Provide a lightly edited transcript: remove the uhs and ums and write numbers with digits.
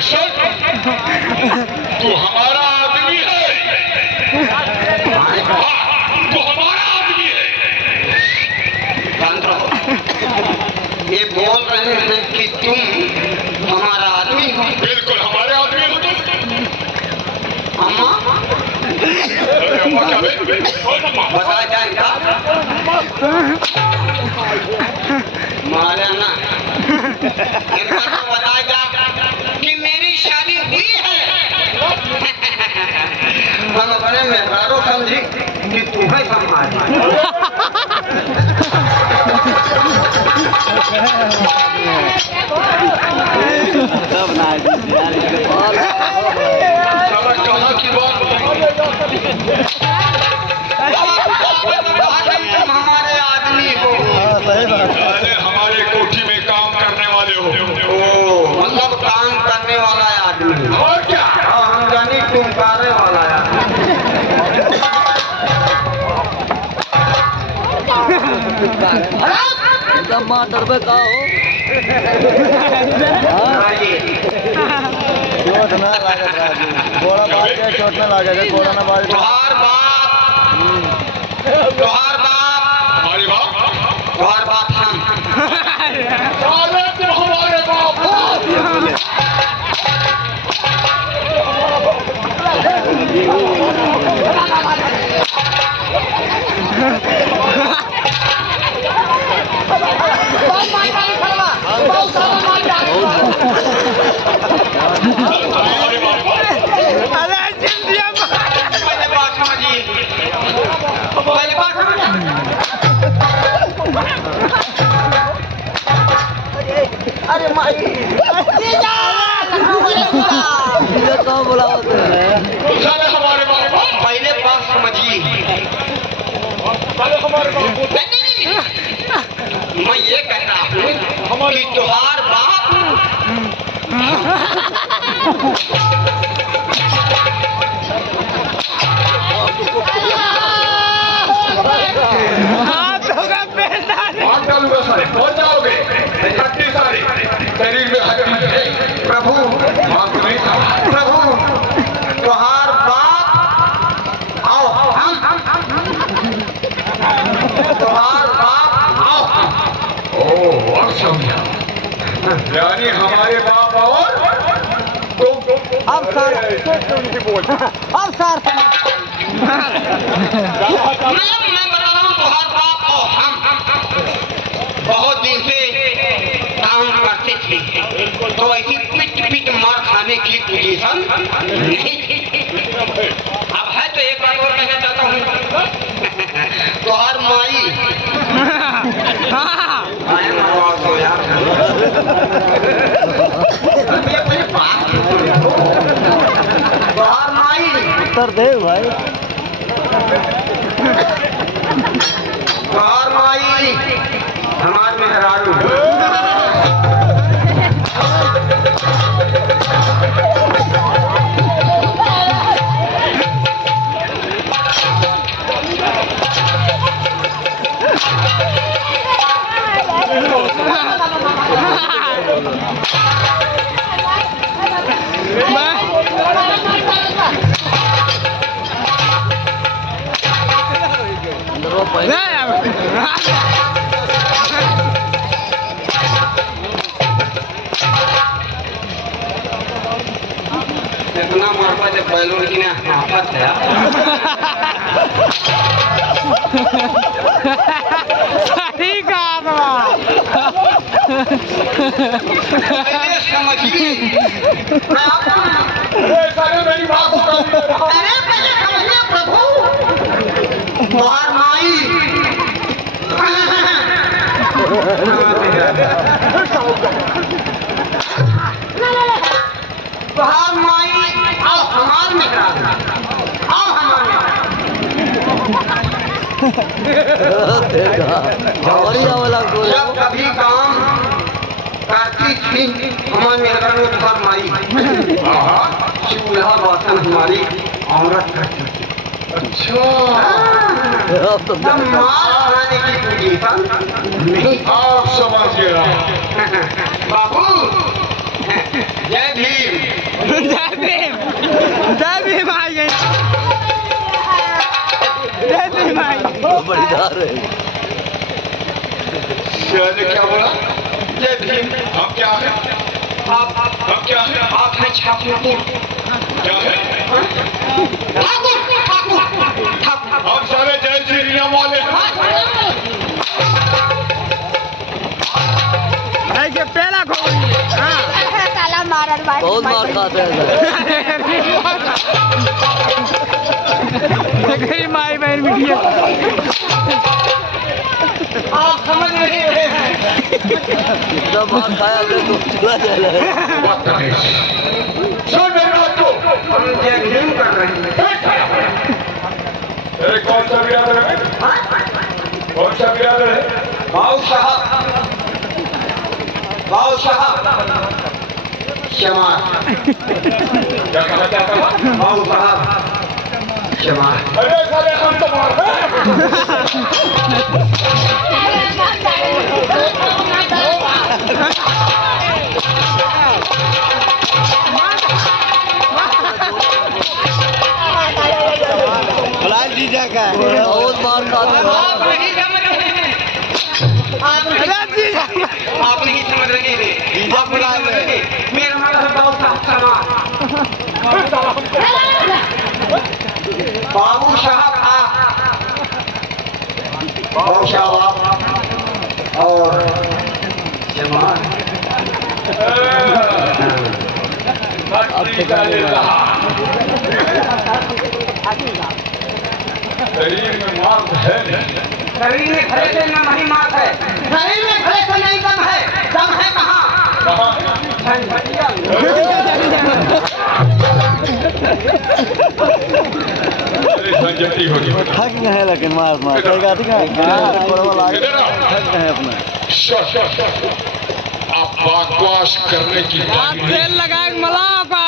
सुन, तू हमारा आदमी है। हाँ, तू हमारा आदमी है। ये बोल रहे हैं कि तुम हमारा आदमी हो। बिल्कुल हमारे आदमी हो तुम। अम्मा अम्मा क्या बे? बताया जाए क्या? मारे ना इनका तो बताया जा कि मेरी शादी हुई है। हम अपने मेहरारू समझी कि तुम्हें संभाल कहाँ की बात? हमारे आदमी हो। अरे हमारे कोठी में काम करने वाले हो। मतलब काम करने वाला आदमी। और क्या? हम जानी कुंकारे वाला आदमी। टमाटर पे का हो चोट ना लागे राजू, गोड़ा मार के चोट ना लागेगा, गोड़ा ना मार के। तुहार बाप हमारे बाप? तुहार बाप हम। अरे तुम हमारे बाप हो। पहले बात समझिए, पहले बात समझिए। अरे माई कहाँ बोला होता है? सारे हमारे बाप हो। पहले बात समझिए। सारे हमारे बाप हो। नहीं, मैं ये कह रहा हूँ कि तुहार बाप हाथ डालूंगा सारे, पहुंच जाओगे। हड्डी सारी शरीर में हड्डी है। प्रभु माफ नहीं था। प्रभु तुहार बाप आओ हम तुहार बाप आओ हम। ओह, अब समझा। यानी हमारे बाप और तुम। अब सर अब सर मैं बता रहा हूँ तुहार बाप आओ हम बहुत दिन से काम करते थे तो ऐसी पिट पिट मार खाने की पोजीशन नहीं थी। अब है तो एक बात और कहना चाहता हूँ तुहार माई तुहार माई उत्तर दे भाई। तुहार माई हमार मेहरारू इतना मरपा जब बैलून की आफत है। सही कहा पहले समझिए मैं आपको सारे मेरी बात सुनो। अरे पहले समझिए प्रभु तुहार माई तुहार माई आओ हमार मेहरारू आओ हमार मेहरारू जब कभी काम करती थी हमार मेहरारू तुहार माई चूल्हा बर्तन हमारी औरत करती थी। अच्छा, मार खाने की पोजीशन नहीं। आप समझ गया। बाबू जय भीम। बड़ी धार है। शेर ने क्या बोला? जय भीम। हम क्या है? हम क्या है? आप हैं ठाकुर। क्या है? ठाकुर ठाकुर ठाकुर। हम सारे जय श्री राम वाले हैं। नहीं के पेड़ा खो गई। हाँ साला मारल भाई बहुत मार खाते हैं देखिए माई बहन बिटिया आप समझ रहे हैं इतना मार खाया तो चला जाएगा। बात करने सुन मेरी बात को। हम जय भीम कर रहे हैं। अरे कौन सा बिरादर है? कौन सा बिरादर है? बाऊ साहब क्षमा। क्या कहना चाहता हूँ? बाऊ साहब क्षमा। अरे साले हम तो मार हैं। लाल जीजा का बहुत मार खाते हैं। आप नहीं समझ रहे हैं। आप नहीं समझ रहे हैं। आप नहीं समझ रहे। मेरा मतलब बाबू साहब क्षमा। बाबू साहब आप और क्षमा। शरीर में मांस है नहीं। शरीर में खड़े से न नहीं मार है। शरीर में खड़े से नहीं दम है। दम है कहाँ? कहाँ? अरे संजती होगी। थक गए हैं लेकिन मार मार कई गाती का इधर आओ। थक गए हैं अपना आप बकवास करने की आप तेल लगाए मलाई का